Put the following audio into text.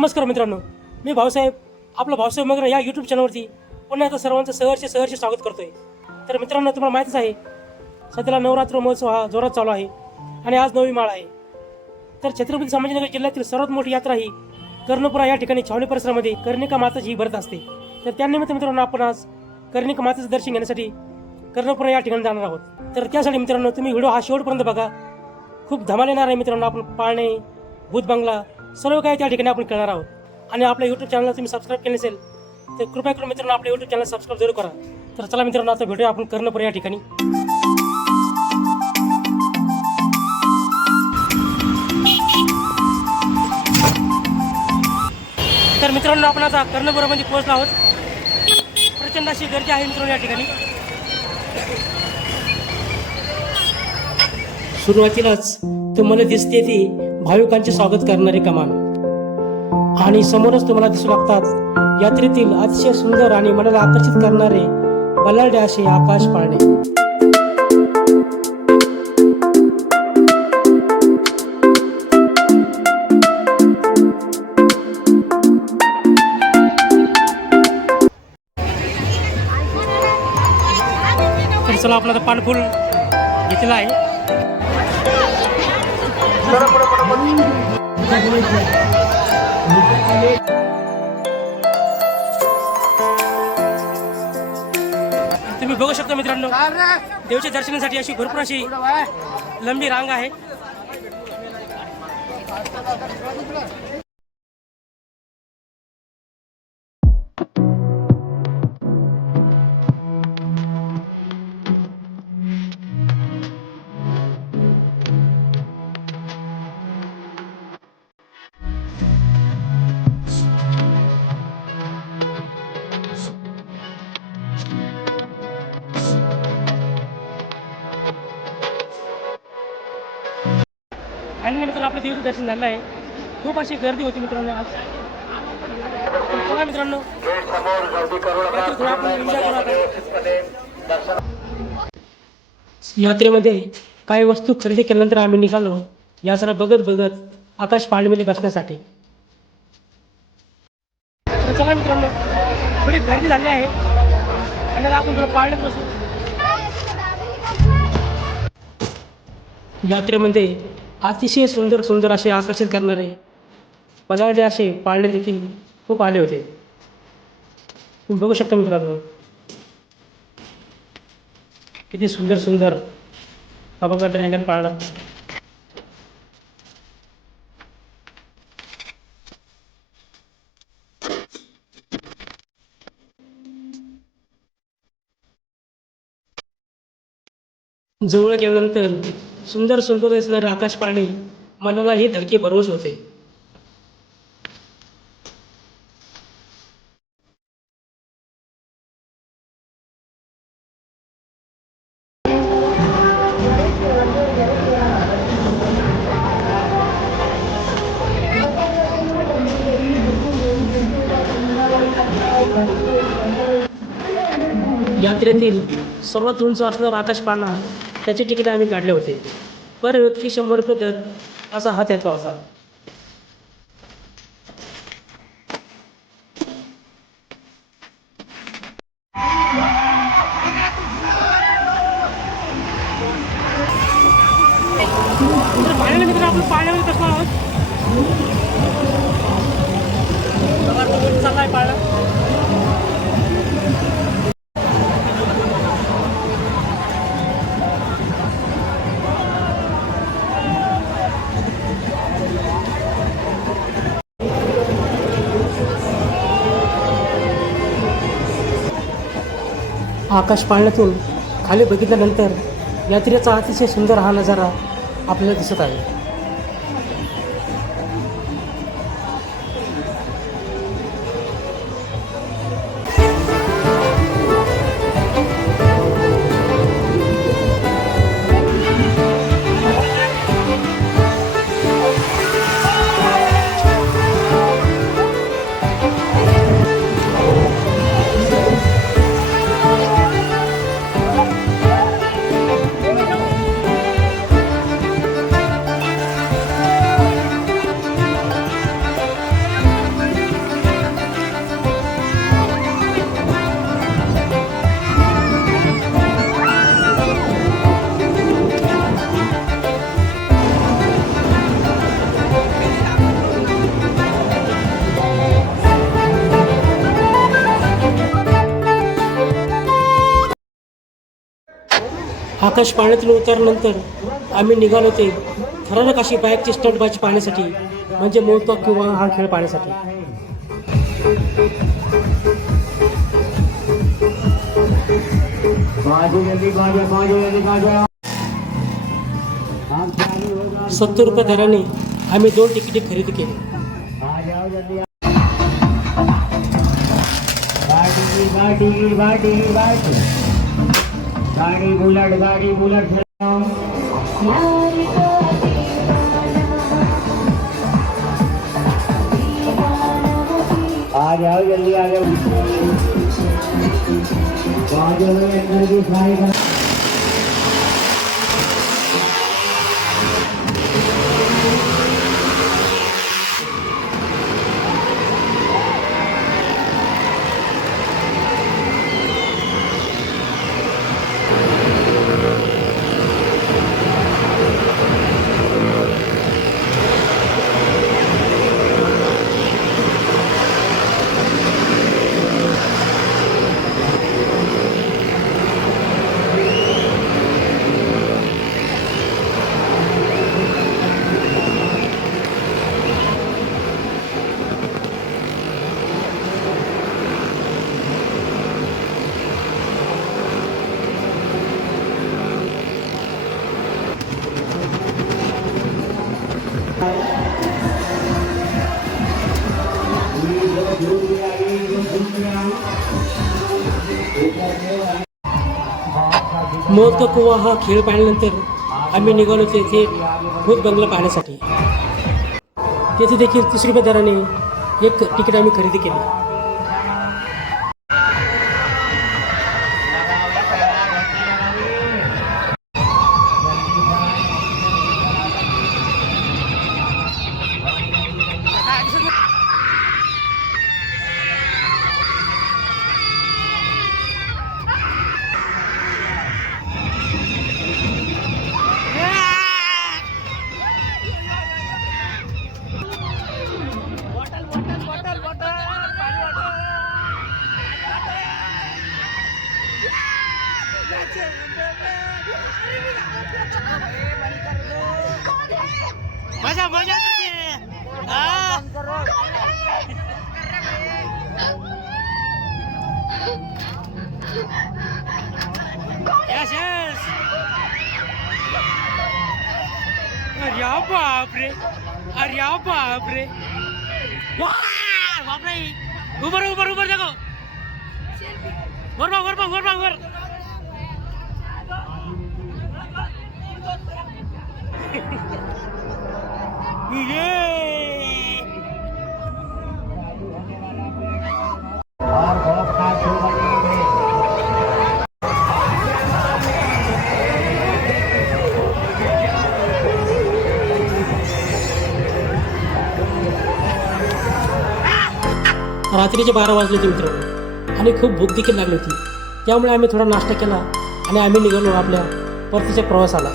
नमस्कार मित्रांनो, मी भाऊसाहेब आपला भाऊसाहेब मगर या यूट्यूब चॅनलवरती पुन्हा एकदा सर्वांचं सहर्ष स्वागत करतोय. तर मित्रांनो, तुम्हाला माहितीच आहे सध्याला नवरात्र महोत्सव हा जोरात चालू आहे आणि आज 9वी माळ आहे. तर छत्रपती संभाजीनगर जिल्ह्यातील सर्वात मोठी यात्रा ही कर्णपुरा या ठिकाणी छावणी परिसरामध्ये कर्णिका माताची ही भरत असते. तर त्यानिमित्त मित्रांनो, आपण आज कर्णिका मातेचं दर्शन घेण्यासाठी कर्णपुरा या ठिकाणी जाणार आहोत. तर त्यासाठी मित्रांनो, तुम्ही व्हिडिओ हा शेवटपर्यंत बघा. खूप धमाल येणार आहे मित्रांनो. आपण पाळणे, भूत बंगला सर्व काही त्या ठिकाणी आपण करणार आहोत. आणि आपल्या यूट्यूब चॅनलला तुम्ही सबस्क्राईब केले असेल तर कृपया करून मित्रांनो आपल्या यूट्यूब चॅनल सबस्क्राईब जरूर करा. तर चला मित्रांनो, आता भेटूया आपण कर्णपुरा या ठिकाणी. तर मित्रांनो, आपण आता कर्णपुरामध्ये पोहोचलो आहोत. प्रचंड अशी गर्दी आहे मित्रांनो या ठिकाणी. सुरुवातीलाच तुम्हाला दिसते ती भाविकांचे स्वागत करणारी कमान आणि समोरच तुम्हाला दिसू लागतात यात्रेतील अतिशय सुंदर आणि मनाला आकर्षित करणारे बलाढ्य असे आकाश पाळणे. तर चला, आपला आता पानफुल घेतलेला आहे. तुम्ही बघू शकता मित्रांनो, देवाच्या दर्शनासाठी अशी भरपूर अशी लंबी रांग आहे. आणि मित्रांनो, आपलं देवीचं दर्शन झालं आहे. खूप अशी गर्दी होती मित्रांनो आज. बघा मित्रांनो, यात्रेमध्ये काही वस्तू खरेदी केल्यानंतर आम्ही निघालो या सगळं बघत आकाश पाळणीमध्ये बसण्यासाठी. तर चला मित्रांनो, थोडी गर्दी झाली आहे आणि आता आपण थोडं पाळण्यात बसू. यात्रेमध्ये अतिशय सुंदर असे आकर्षित करणारे बलाढ्य असे पाळणे देखील खूप आले होते. तुम्ही बघू शकता मित्रांनो, किती सुंदर बघा ड्रॅगन पाळणा. जवळ गेल्यानंतर सुंदर दिसणारे आकाश पाळणे मनाला ही धडकी भरवूच होते. यात्रेतील सर्वात उंच असणारा आकाश पाळणा, त्याचे तिकीट आम्ही काढले होते. पर व्यक्ती 100 रुपये दर असा हा त्याचा होता. पाळण्याला मित्र आपण पाळण्यामध्ये कसं आहोत चालला आहे पाळणा. आकाश पाळण्यातून खाली बघितल्यानंतर यात्रेचा अतिशय सुंदर हा नजारा आपल्याला दिसत आहे. आकाश पाण्यातून उतरल्यानंतर आम्ही निघालो ते थरारक अशी बाईकची स्टंट बाजी पाहण्यासाठी, म्हणजे मोजतो किंवा हा खेळ पाहण्यासाठी. ₹70 दराने आम्ही 2 तिकिटे खरेदी केली. गाड़ी बुलेट आ जाओ जल्दी आ जाओ. एनर्जी फ्राई कर. मोजतो किंवा हा खेळ पाहिल्यानंतर आम्ही निघालो तेथे भूत बंगला पाहण्यासाठी. तेथे देखील ₹30 दराने एक तिकीट आम्ही खरेदी केली. मजा मजा यस यस. अरे बापरे, अरे बापरे, बापरे. उबर जागो. वर. और बहुत खास हो गई. रात्रीचे 12 वाजले होते मित्रांनो, आणि खूप भूक देखील लागली होती. त्यामुळे आम्ही थोडा नाश्ता केला आणि आम्ही निघालो आपल्या परतीच्या प्रवासाला.